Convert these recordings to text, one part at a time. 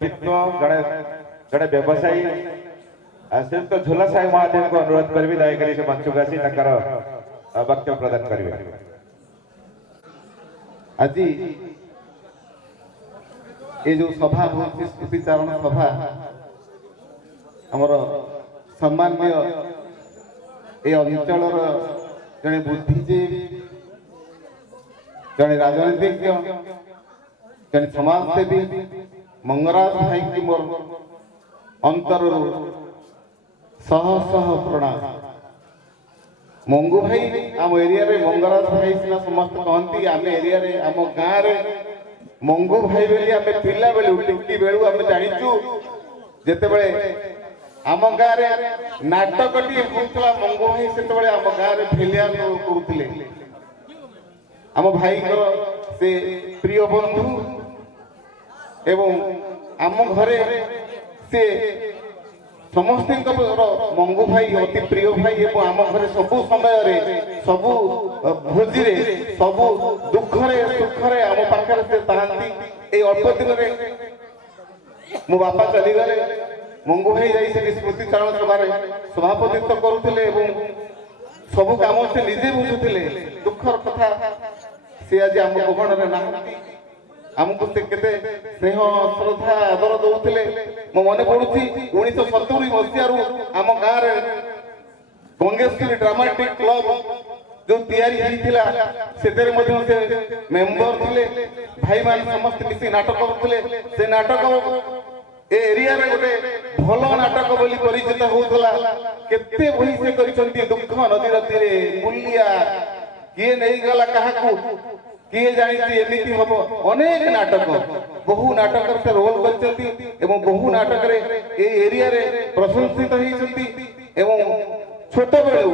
जड़े जड़े व्यवसायी श्रीयुक्त झोला साहेब महादेव को अनुरोध करी दयाकोरी से मंच को आसी वक्तव्य प्रदान करेंगे। आज ये जो सभा होती स्मृतिचारण सभा आमर सम्मान्य ए अंचल जड़े बुद्धिजीवी जड़े राजनीतिज्ञ जड़े समाजसेवी मंगराज भाई की मोर अंतर शह शह प्रणाम। मंगू भाई आम एरिया रे मंगराज भाई सिना समस्त कहती आम एरिया रे आम गाँव रे मंगू भाई बेली आम पिला बेलू टिकी बेलू आम जाचु जिते आम गाँव रे नाटक टी होता मंगू भाई से आम गाँव रे फिलियार करुले आम भाई से प्रिय बंधु एवं आम घरे से समस्त मंगू भाई अति प्रिय भाई एवं आम घरे सबु समय सबु भोजी सबु दुखरे सुखरे आम पाखे से ताकि अल्प दिन में मो बापा चलीगले मंगू भाई जाई स्मृतिचारण सभार सभापतित्व करुले सबु काम से निजे बुझुले दुखर कथा से आज आम गहन ना आमको से केते स्नेह श्रद्धा आदर दौले मो मन पड़ुची 1970 मसीह आम गाँव गंगेश्वरी ड्रामाटिक क्लब जो तैयारी होता से मेंबर थे भाई मान समस्त मिसी नाटक करुले से नाटक एरिया रे गोटे भल नाटक बोली परिचित होता केते बही से करिसंती दुख नदी रती बुलिया किए नहीं गला कहा किए जानी एमती हम अनेक नाटक बहु नाटक से रोल कर बहु नाटक रे एरिया रे प्रशंसित होती छोट बेलू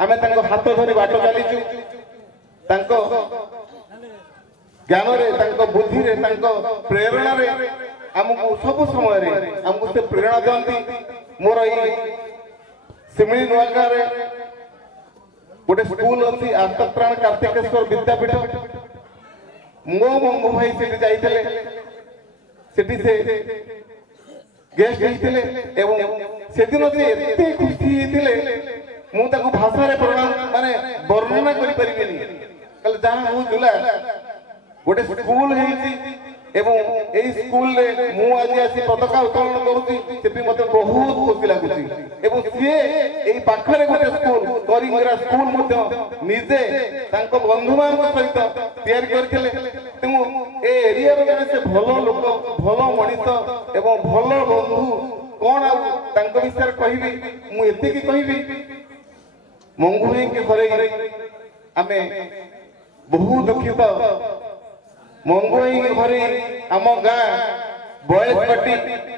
आम हाथ धरी बाट चलीचु ज्ञान रे बुद्धि रे प्रेरणा रे आमको सब समय आमको से प्रेरणा दिखती मोर सिमली नुआगा रे गोटे स्कूल अच्छी आर्तत्राण कार्तिकेश्वर विद्यापीठ मो मंगू भाई से गेस्ट से दिन से एते खुशी होते भाषा प्रणाम माने वर्णना करें जहाँ होगा गोटे स्कूल स्कूल मु आज आसी पताका उत्तोलन करुँची मत बहुत खुशी लगुच सी पाखे गोटे स्कूल करिंगरा स्कूल निजे बंधु मान सहित तैयारी करते एरिया से भल लोक भल मनीष एवं भल बंधु कौन विषय कहबी मुझे कहबी मंगू भाई के घरे आम बहुत दुखित मंगू भाई घरे आम गाँ बयासपाटी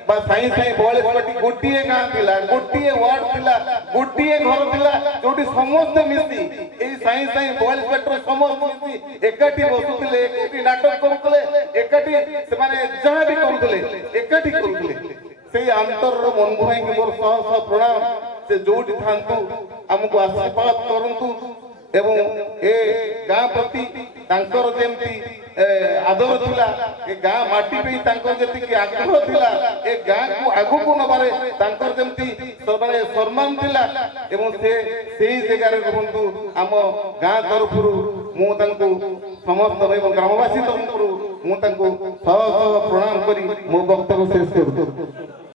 साई साई बयासपाटी गोटे गाँ थिला गोटे वार्ड थिला गोटे घर थिला जोटी समस्त मिसी एई साई साई बयासपाटी समस्त मिसी एकाठी बसुथिले एकाठी नाटक करुथिले एकाठी से माने जहाँ भी करुथिले एकाठी करुथिले सेई अंतर मंगू भाई के मोर सह सह प्रणाम से जोटी थांतु हमको आशीर्वाद करंतु एवं ए गाँ प्रति तांकर जेमती आदर थिला ए गाँ माटी पे तांकर जेति आग्रह थिला ए गाँ को आगु को नबारे तांकर जेमती माने सम्मान थिला एवं से सेही जगह रे रहंतु आम गाँ तरफरु मु तांको समस्त एवं ग्रामवासी तरफरु मु तांको सह सह प्रणाम करी मो वक्तव्य शेष करू।